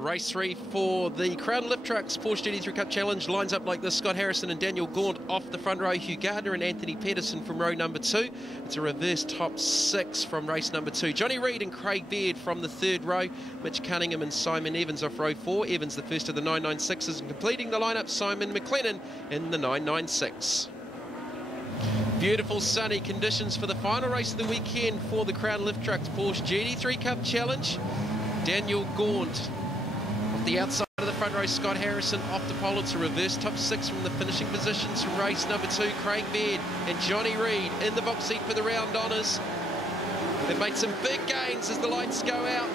Race 3 for the Crown Lift Trucks Porsche GT3 Cup Challenge lines up like this. Scott Harrison and Daniel Gaunt off the front row. Hugh Gardner and Anthony Pedersen from row number 2. It's a reverse top 6 from race number 2. Johnny Reid and Craig Baird from the 3rd row. Mitch Cunningham and Simon Evans off row 4. Evans the first of the 996s, and completing the lineup, Simon McLennan in the 996. Beautiful sunny conditions for the final race of the weekend for the Crown Lift Trucks Porsche GT3 Cup Challenge. Daniel Gaunt off the outside of the front row, Scott Harrison off the pole. It's a reverse top 6 from the finishing positions from race number 2. Craig Baird and Johnny Reid in the box seat for the round honours. They've made some big gains as the lights go out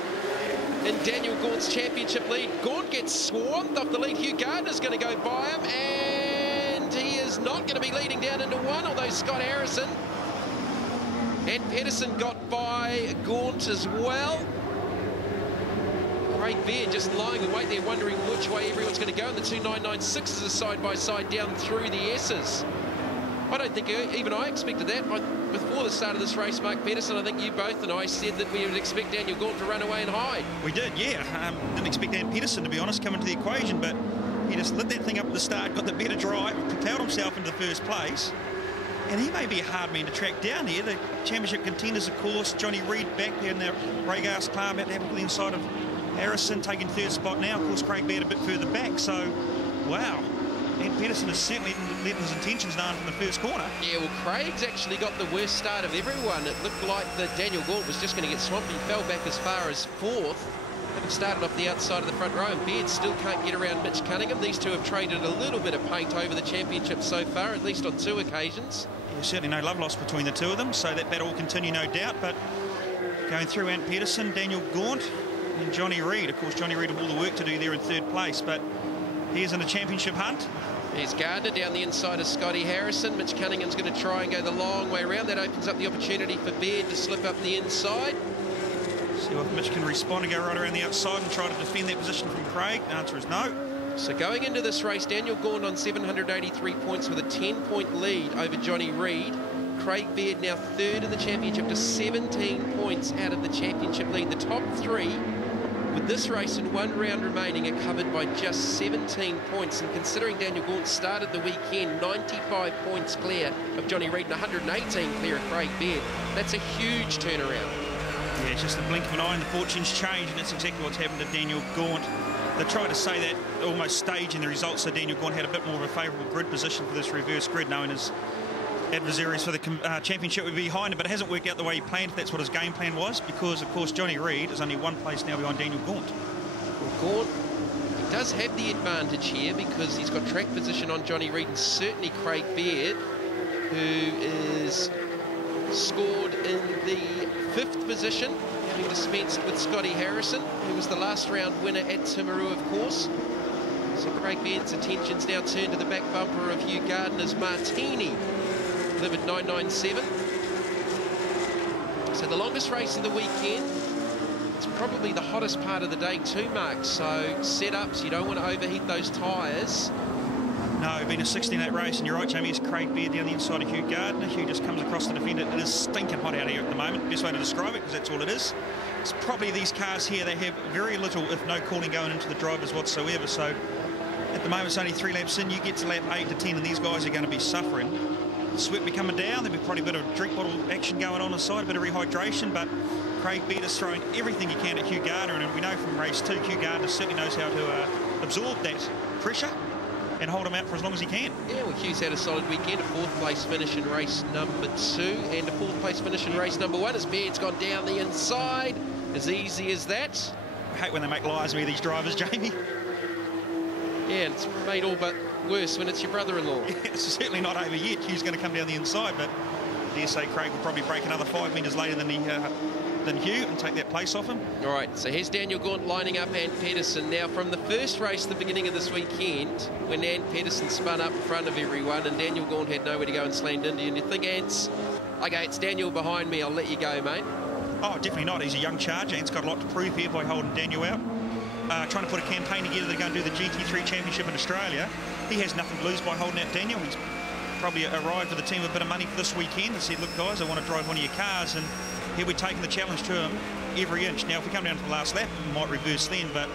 in Daniel Gaunt's championship lead. Gaunt gets swarmed off the lead. Hugh Gardner's going to go by him, and he is not going to be leading down into 1, although Scott Harrison and Pedersen got by Gaunt as well. Craig Baird just lying in wait there, wondering which way everyone's going to go, and the two 996s are side by side down through the S's. I don't think even I expected that. Before the start of this race, Mark Pedersen, I think you both and I said that we would expect Daniel Gaunt to run away and hide. We did, yeah. Didn't expect Dan Pedersen, to be honest, come into the equation, but he just lit that thing up at the start, got the better drive, propelled himself into the first place, and he may be a hard man to track down here. The championship contenders, of course, Johnny Reid back there in the Raygas car, about to have the inside of Harrison, taking 3rd spot now. Of course, Craig Baird a bit further back, so, wow. And Pedersen has certainly letting his intentions known from the first corner. Yeah, well, Craig's actually got the worst start of everyone. It looked like that Daniel Gaunt was just going to get swamped. He fell back as far as 4th, having started off the outside of the front row, and Baird still can't get around Mitch Cunningham. These two have traded a little bit of paint over the championship so far, at least on 2 occasions. Yeah, certainly no love lost between the two of them, so that battle will continue, no doubt. But going through, Ant Pedersen, Daniel Gaunt, and Johnny Reid. Of course, Johnny Reid with all the work to do there in 3rd place, but he's in a championship hunt. There's Gardner down the inside of Scotty Harrison. Mitch Cunningham's going to try and go the long way around. That opens up the opportunity for Baird to slip up the inside. See if Mitch can respond and go right around the outside and try to defend that position from Craig. The answer is no. So going into this race, Daniel Gaunt on 783 points with a 10-point lead over Johnny Reid. Craig Baird now 3rd in the championship to 17 points out of the championship lead. The top 3 with this race and 1 round remaining are covered by just 17 points. And considering Daniel Gaunt started the weekend 95 points clear of Johnny Reid and 118 clear of Craig Baird, that's a huge turnaround. Yeah, it's just a blink of an eye and the fortunes change, and that's exactly what's happened to Daniel Gaunt. They tried to say that almost staging the results, so Daniel Gaunt had a bit more of a favourable grid position for this reverse grid, knowing his adversaries for the championship would be behind him, but it hasn't worked out the way he planned, if that's what his game plan was, because, of course, Johnny Reid is only 1 place now behind Daniel Gaunt. Well, Gaunt, he does have the advantage here because he's got track position on Johnny Reid, and certainly Craig Baird, who is scored in the 5th position, having dispensed with Scotty Harrison, who was the last round winner at Timaru, of course. So Craig Baird's attention's now turned to the back bumper of Hugh Gardner's Martini Livid 997. So the longest race of the weekend. It's probably the hottest part of the day too, Mark. So setups, you don't want to overheat those tyres. No, been a 16-8 race, and you're right, Jamie. It's Craig Baird down the inside of Hugh Gardner. Hugh just comes across the defender. It is stinking hot out here at the moment. Best way to describe it, because that's all it is. It's probably these cars here, they have very little, if no cooling going into the drivers whatsoever. So at the moment, it's only 3 laps in. You get to lap 8 to 10, and these guys are going to be suffering. Sweat be coming down. There'll be probably a bit of drink bottle action going on inside, a bit of rehydration, but Craig Baird is throwing everything he can at Hugh Gardner, and we know from race 2, Hugh Gardner certainly knows how to absorb that pressure and hold him out for as long as he can. Yeah, well, Hugh's had a solid weekend, a 4th place finish in race number 2 and a 4th place finish in race number 1 as Baird's gone down the inside. As easy as that. I hate when they make lies of me, these drivers, Jamie. Yeah, and it's made all but worse when it's your brother-in-law. Yeah, it's certainly not over yet. Hugh's going to come down the inside, but I dare say Craig will probably break another 5 metres later than Hugh and take that place off him. All right, so here's Daniel Gaunt lining up Ant Pedersen. Now, from the first race at the beginning of this weekend, when Ant Pedersen spun up in front of everyone and Daniel Gaunt had nowhere to go and slammed into you, and you think, Ant's, okay, it's Daniel behind me, I'll let you go, mate. Oh, definitely not. He's a young charger. Ant's got a lot to prove here by holding Daniel out. Trying to put a campaign together to go and do the GT3 Championship in Australia. He has nothing to lose by holding out Daniel. He's probably arrived with a team with a bit of money for this weekend and said, look, guys, I want to drive one of your cars, and he'll be taking the challenge to him every inch. Now, if we come down to the last lap, we might reverse then, but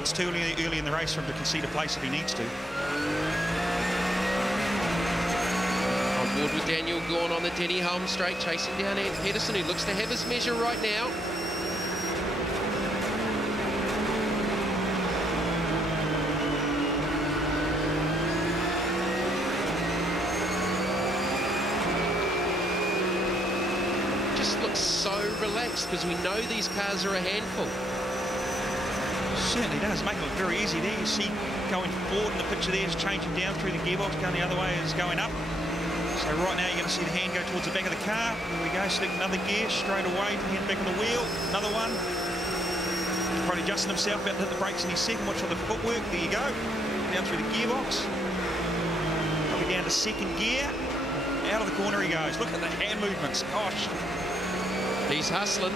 it's too early in the race for him to concede a place if he needs to. On board with Daniel Gawn on the Denny Holm straight, chasing down Ant Pedersen, who looks to have his measure right now. Looks so relaxed because we know these cars are a handful. Certainly does, making it look very easy there. You see going forward in the picture there is changing down through the gearbox, going the other way is going up. So right now you're going to see the hand go towards the back of the car. There we go, select another gear straight away, hand back on the wheel, another one. He's probably adjusting himself, about to hit the brakes in his second. Watch for the footwork, there you go. Down through the gearbox. Probably down to second gear. Out of the corner he goes. Look at the hand movements, gosh. He's hustling.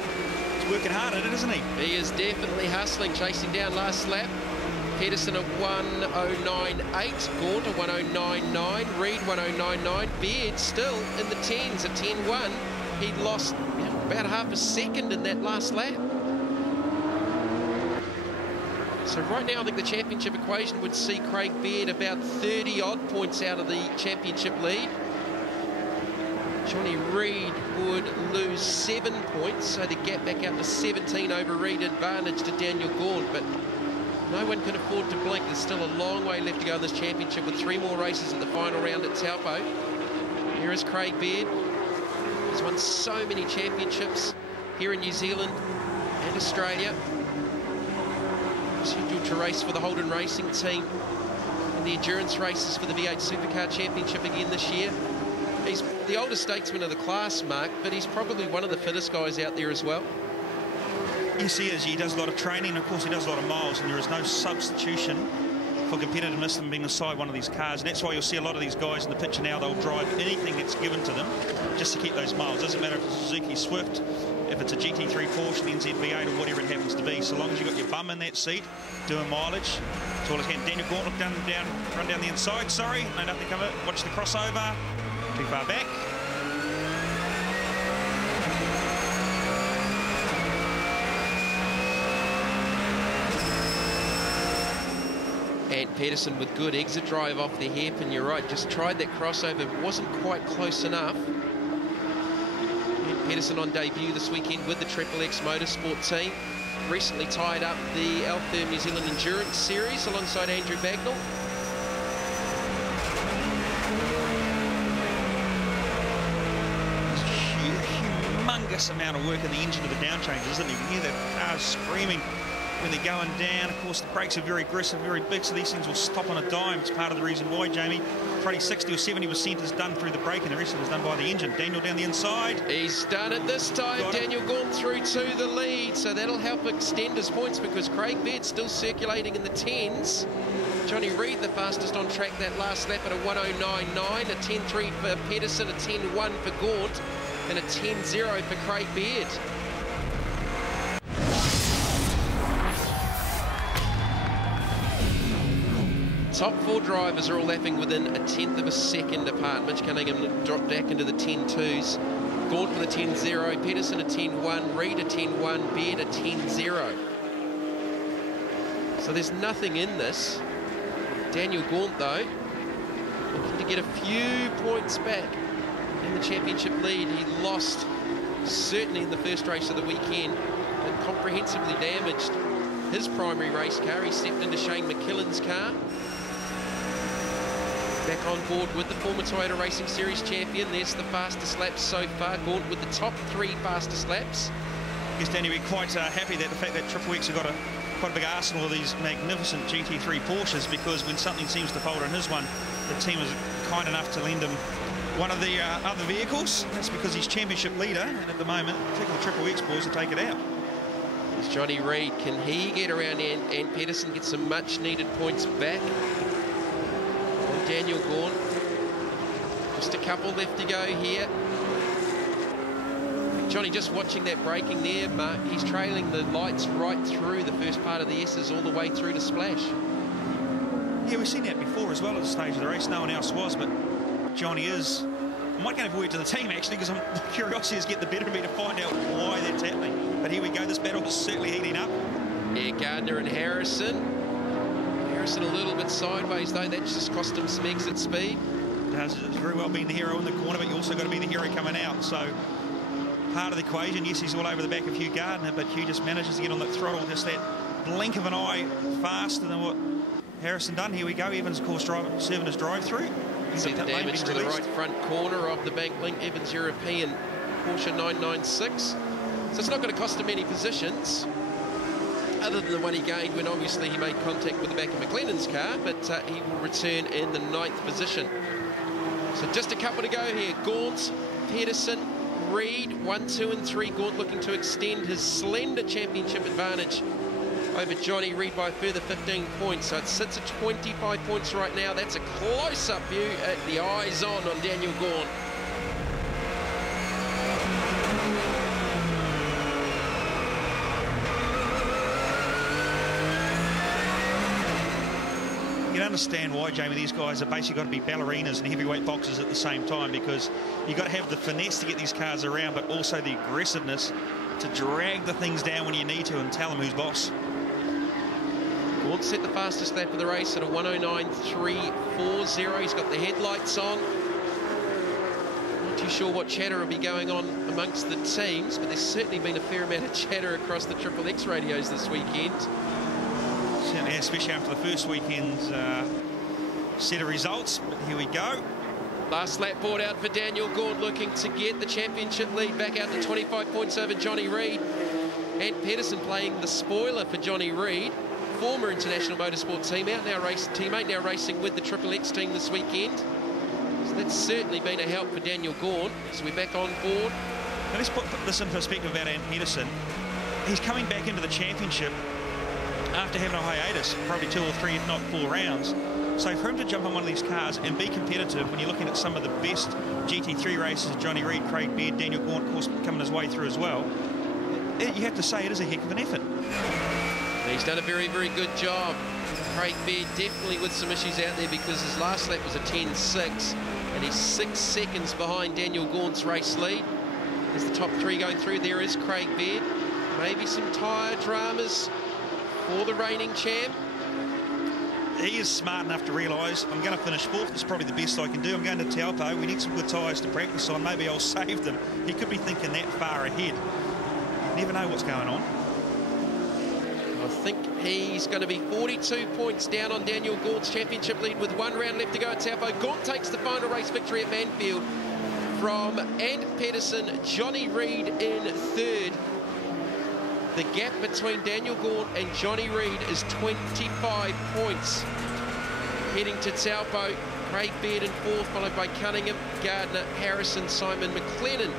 He's working hard at it, isn't he? He is definitely hustling, chasing down last lap. Pedersen at 109.8, Gaunt at 109.9, Reid 109.9, Beard still in the 10s at 10.1. He'd lost about half a second in that last lap. So right now I think the championship equation would see Craig Beard about 30-odd points out of the championship lead. Johnny Reid would lose 7 points, so the gap back out to 17 over Reid, advantage to Daniel Gaunt, but no one can afford to blink. There's still a long way left to go in this championship with 3 more races in the final round at Taupo. Here is Craig Beard. He's won so many championships here in New Zealand and Australia. Scheduled to race for the Holden Racing team in the endurance races for the V8 Supercar Championship again this year. He's the oldest statesman of the class, Mark, but he's probably one of the fittest guys out there as well. Yes, he is. He does a lot of training, and of course he does a lot of miles, and there is no substitution for competitiveness than being inside one of these cars. And that's why you'll see a lot of these guys in the picture now, they'll drive anything that's given to them just to keep those miles. Doesn't matter if it's a Suzuki Swift, if it's a GT3 Porsche, the NZ-V8, or whatever it happens to be. So long as you've got your bum in that seat, doing mileage, that's all it can. Daniel Gaunt, look down, run down the inside, sorry. No, nothing coming. Watch the crossover. Too far back. And Pedersen with good exit drive off the hairpin, you're right, just tried that crossover, wasn't quite close enough. And Pedersen on debut this weekend with the Triple X Motorsport team. Recently tied up the Altherm New Zealand Endurance Series alongside Andrew Bagnall. Humongous amount of work in the engine of the down changes, isn't it? You can hear the cars screaming when they're going down. Of course, the brakes are very aggressive, very big, so these things will stop on a dime. It's part of the reason why, Jamie. Probably 60 or 70% is done through the brake, and the rest of it is done by the engine. Daniel down the inside. He's done it this time. Daniel Gaunt through to the lead, so that'll help extend his points because Craig Beard's still circulating in the 10s. Johnny Reid, the fastest on track that last lap at a 109.9, a 10.3 for Pedersen, a 10.1 for Gaunt, and a 10.0 for Craig Beard. Top 4 drivers are all lapping within a 1/10 of a second apart. Mitch Cunningham dropped back into the 10.2s. Gaunt with a 10.0, Pedersen a 10.1, Reid a 10.1, Beard a 10.0. So there's nothing in this. Daniel Gaunt, though, looking to get a few points back in the championship lead. He lost, certainly in the first race of the weekend, and comprehensively damaged his primary race car. He stepped into Shane McKillen's car. Back on board with the former Toyota Racing Series champion. There's the fastest laps so far. Gaunt with the top 3 fastest laps. Yes, Danny, we're quite happy that the fact that Triple X have got quite a big arsenal of these magnificent GT3 Porsches, because when something seems to falter in his one, the team is kind enough to lend him one of the other vehicles. That's because he's championship leader, and at the moment, particularly the Triple X boys will take it out. It's Johnny Reid. Can he get around and Pedersen, get some much needed points back? Daniel Gaunt. Just a couple left to go here. Johnny, just watching that braking there, Mark, he's trailing the lights right through the first part of the S's all the way through to Splash. Yeah, we've seen that before as well at the stage of the race. No one else was, but Johnny is I might go over to the team, actually, because curiosity is get the better of me to find out why that's happening. But here we go. This battle is certainly heating up. Yeah, Gardner and Harrison. Harrison a little bit sideways, though. That just cost him some exit speed. Does very well being the hero in the corner, but you also got to be the hero coming out. So part of the equation, yes, he's all over the back of Hugh Gardner, but Hugh just manages to get on that throttle, just that blink of an eye faster than what Harrison done. Here we go. Evans, of course, serving his drive-through. See the damage to the right front corner of the Bank Link Evans European Porsche 996. So it's not going to cost him any positions, other than the one he gained when obviously he made contact with the back of McLennan's car, but he will return in the 9th position. So just a couple to go here. Gaunt, Pedersen, Reid, 1, 2 and 3. Gaunt looking to extend his slender championship advantage over Johnny Reid by a further 15 points. So it sits at 25 points right now. That's a close-up view at the eyes-on Daniel Gaunt. You can understand why, Jamie, these guys are basically got to be ballerinas and heavyweight boxers at the same time, because you've got to have the finesse to get these cars around, but also the aggressiveness to drag the things down when you need to and tell them who's boss. Gaunt set the fastest lap of the race at a 109.340. He's got the headlights on. Not too sure what chatter will be going on amongst the teams, but there's certainly been a fair amount of chatter across the Triple X radios this weekend. Certainly, especially after the first weekend's set of results. But here we go. Last lap board out for Daniel Gaunt, looking to get the championship lead back out to 25 points over Johnny Reid. And Pedersen playing the spoiler for Johnny Reid, former International Motorsport teammate, now racing with the Triple X team this weekend. So that's certainly been a help for Daniel Gaunt. So we're back on board. Now let's put this in perspective about Ant Pedersen. He's coming back into the championship after having a hiatus, probably 2 or 3, if not 4 rounds. So for him to jump on one of these cars and be competitive when you're looking at some of the best GT3 races, Johnny Reid, Craig Baird, Daniel Gaunt, of course, coming his way through as well, you have to say it is a heck of an effort. He's done a very, very good job. Craig Baird definitely with some issues out there, because his last lap was a 10.6 and he's 6 seconds behind Daniel Gaunt's race lead. There's the top 3 going through. There is Craig Baird. Maybe some tyre dramas for the reigning champ. He is smart enough to realise, I'm going to finish 4th. It's probably the best I can do. I'm going to Taupo. We need some good tyres to practice on. Maybe I'll save them. He could be thinking that far ahead. You never know what's going on. I think he's going to be 42 points down on Daniel Gaunt's championship lead with 1 round left to go at Taupo. Gaunt takes the final race victory at Manfeild from Ant Pedersen, Johnny Reid in 3rd. The gap between Daniel Gaunt and Johnny Reid is 25 points. Heading to Taupo, Craig Baird in 4th, followed by Cunningham, Gardner, Harrison, Simon, McLennan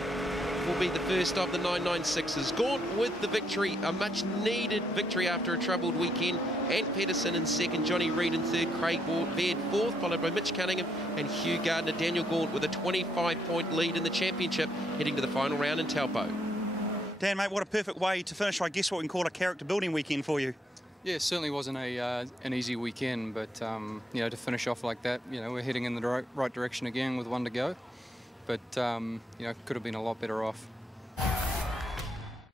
will be the first of the 996s. Gaunt with the victory, a much needed victory after a troubled weekend. Ant Pedersen in 2nd, Johnny Reid in 3rd, Craig Baird 4th, followed by Mitch Cunningham and Hugh Gardner. Daniel Gaunt with a 25-point lead in the championship, heading to the final round in Taupo. Dan, mate, what a perfect way to finish, I guess, what we can call a character building weekend for you. Yeah, it certainly wasn't an easy weekend, but you know, to finish off like that, you know, we're heading in the right direction again with 1 to go. But you know, could have been a lot better off.